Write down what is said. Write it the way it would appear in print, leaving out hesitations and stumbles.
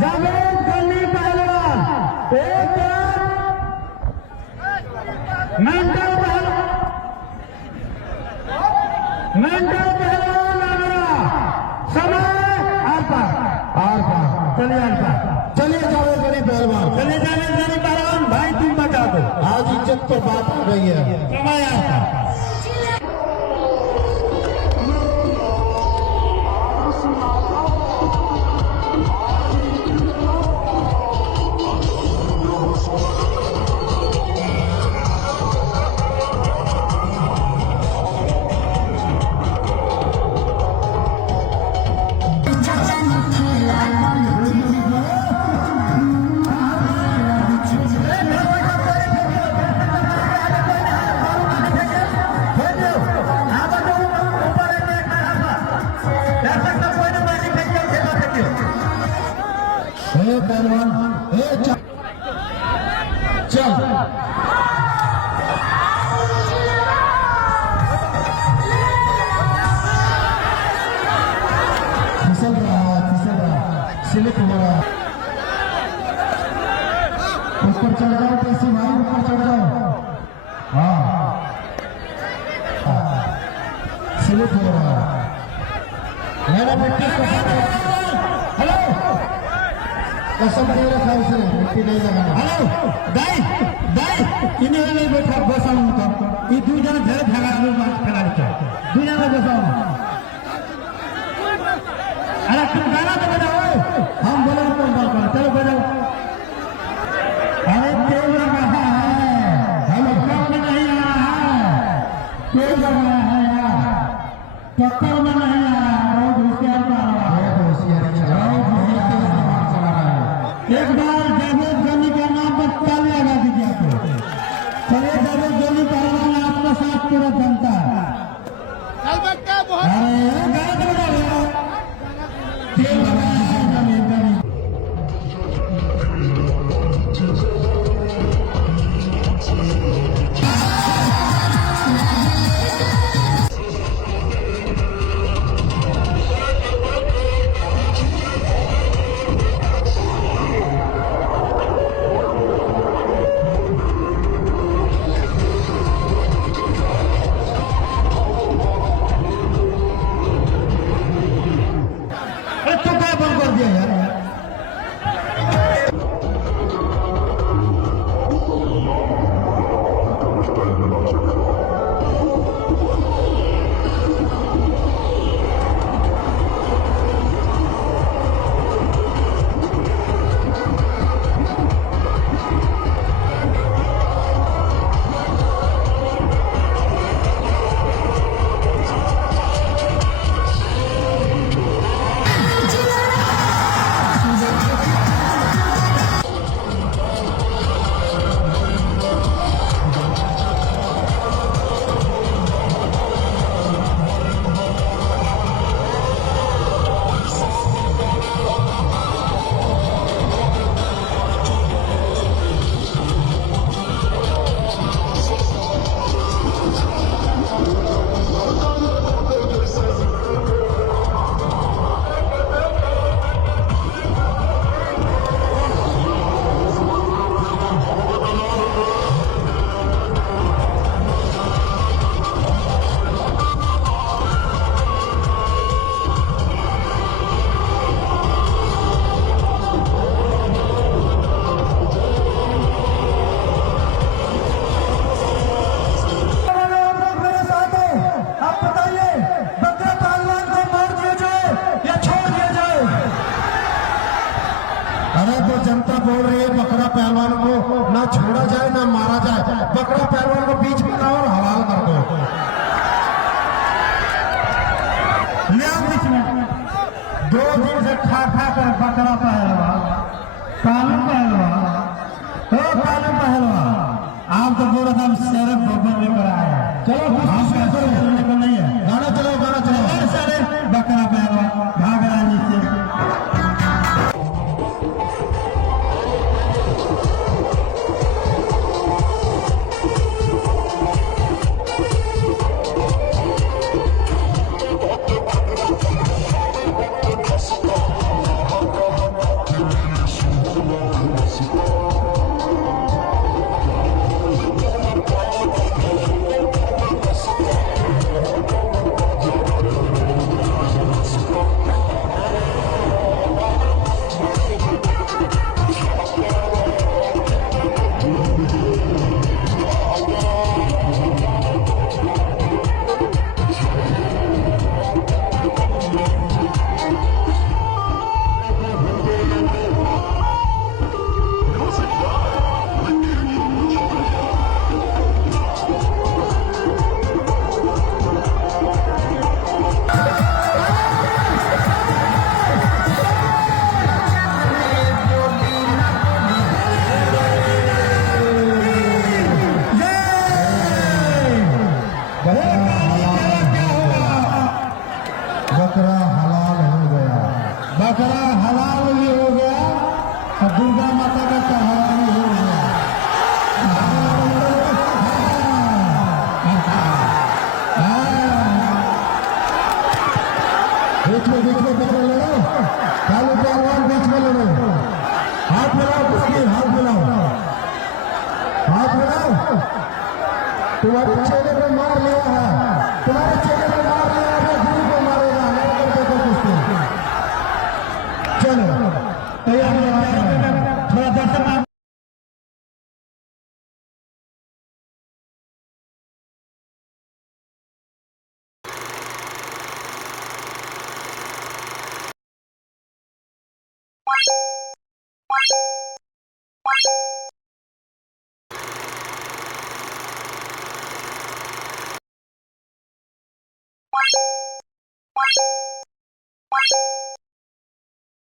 जावेद गली पहलवान, एक मेंटल पहलवान आगरा, समय आर पार, चलिए जावेद गली पहलवान, चलिए जावेद गली पहलवान भाई, तुम बचा दो, आज इज्जत तो बात हो गई है, समय आर पार। पहलवान चल फिसल रहा स्लिप हो रहा, ऊपर चढ़ जाओ कैसे भाई, ऊपर चढ़ जाओ, हाँ स्लिप हो रहा, मेरा मिट्टी हेलो कसम दे रखा उसे, मिट्टी नहीं लगाना। हेलो दाई इन्हें नहीं बैठा बसाऊं तो ये दो जन घर झगड़ा में खड़ा रहता, दो जन बसाऊं। अरे तुम गाना तो बजाओ, हम बोले कौन बात करो, चलो बजाओ। अरे तेल लगा है, हम कम नहीं आ रहा है, तेल लगा है यार, टक्कर में नहीं आ रहा, बहुत होशियार का रहा है, एक बार जावेद गली के नाम पर ताली लगा दीजिए आपको। चलिए जावेद गली पहलवान आपका साथ पूरा जनता है। जनता बोल रही है बकरा पहलवान को ना छोड़ा जाए ना मारा जाए, बकरा पहलवान को बीच में लाओ और हवाल कर दो। बीच में 2 दिन से खा कर बकरा पहलवान, कालू पहलवान आप तो पूरा दम सारे गोबर लेकर आए। चलो लेकर नहीं है, गाना चलो सारे बकरा पहलवान भाग रानी से। बीच में लड़ो, चालू पहलवान बीच में लड़ो, हाथ मिलाओ, कुश्ती हाथ मिलाओ, हाथ मिलाओ। तुम्हारे चेहरे पे मार लिया है, तुम्हारे चेहरे पे मार लिया है, गुरु को मारेगा, लड़कर देखो कुश्ती। चलो तैयार थोड़ा दर्शक